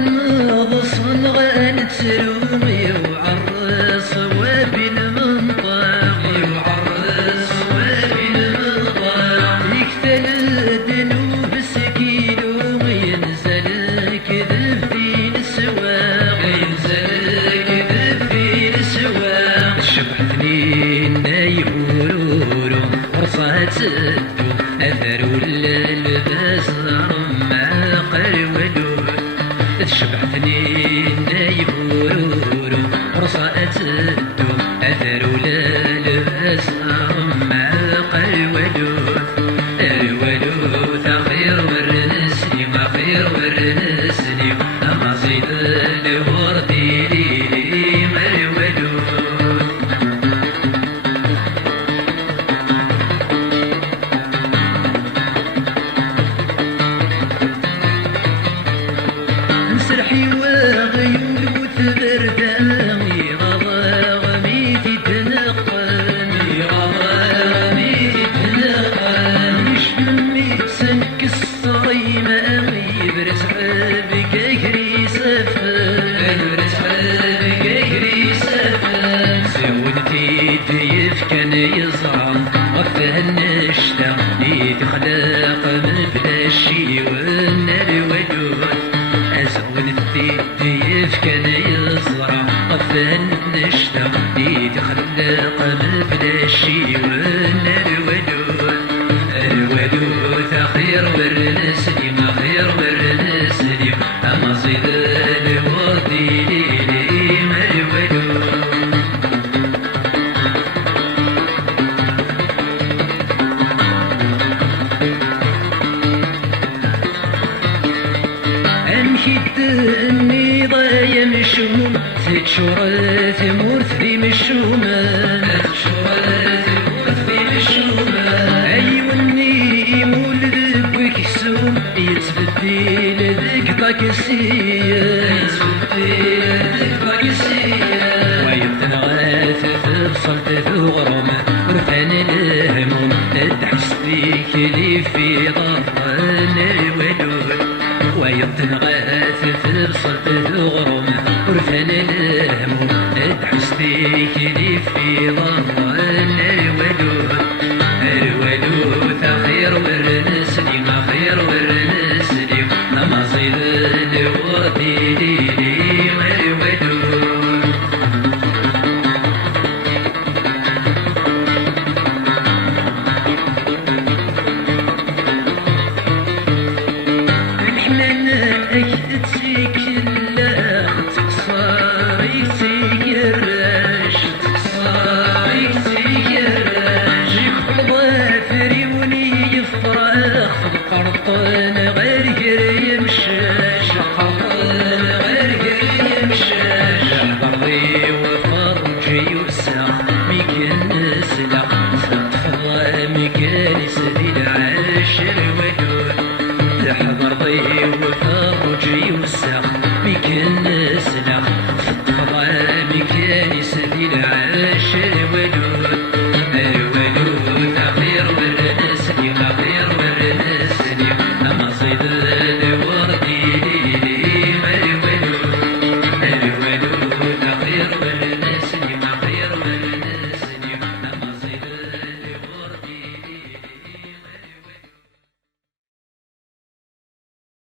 نغصن غنتسلم يوعرس وبين منطق يوعرس وبين منطق يكتل الذنوب سكينو ينزل كذب في السواق ينزل كذب في السواق شبحتني نايبورورو رصات سدو أثروا اللباس رمى قرولو شبحتني نايبورورو رصات سدو أثروا اللباس رمى قرولو خير ورنسني ما خير ورنسني أما صيد الوردي لي مرولو نسرحي وغيول وتبرداني غميتي تنقاني غميتي تنقاني شمي سنكس صريمة يبرس حبك اجري سفن يبرس حبك اجري سفن سونتي تيف كان يزرع غفه النشتا يتخلق من بلا شي والنار ودود سونتي تيف كان يزرع غفه النشتا يتخلق من بلا شي والنار ودود الودود خير ورنسني ما خير ورنسني أما صيد الوردي لي مرولو أمشيت إني ضايع مشوم تشورة ثمورت في مشومان تشورة ثمورت في مشومان أيوني مولد بكسوم يتبدل ذيك طاكسية يتبدل ذيك طاكسية ويبتنغاث بصلت ثغرم ورفان الهموم تحس فيك لي في ضرن الودود ويبتنغاث بصلت ثغرم ورفان الهموم تحس فيك لي في ضرن الودود خير ورنسني ما خير ورنسني أما صيد الوردي لي مرولو الحنان أكتسيك الله تقصار يتيراش تقصار يتيراش يكبل ظافري وني يفرخ القرطان غير يمشاش القرطان غير يمشاش ضري وفرجي يوسخ ميكان سلا فضا ميكان سبيل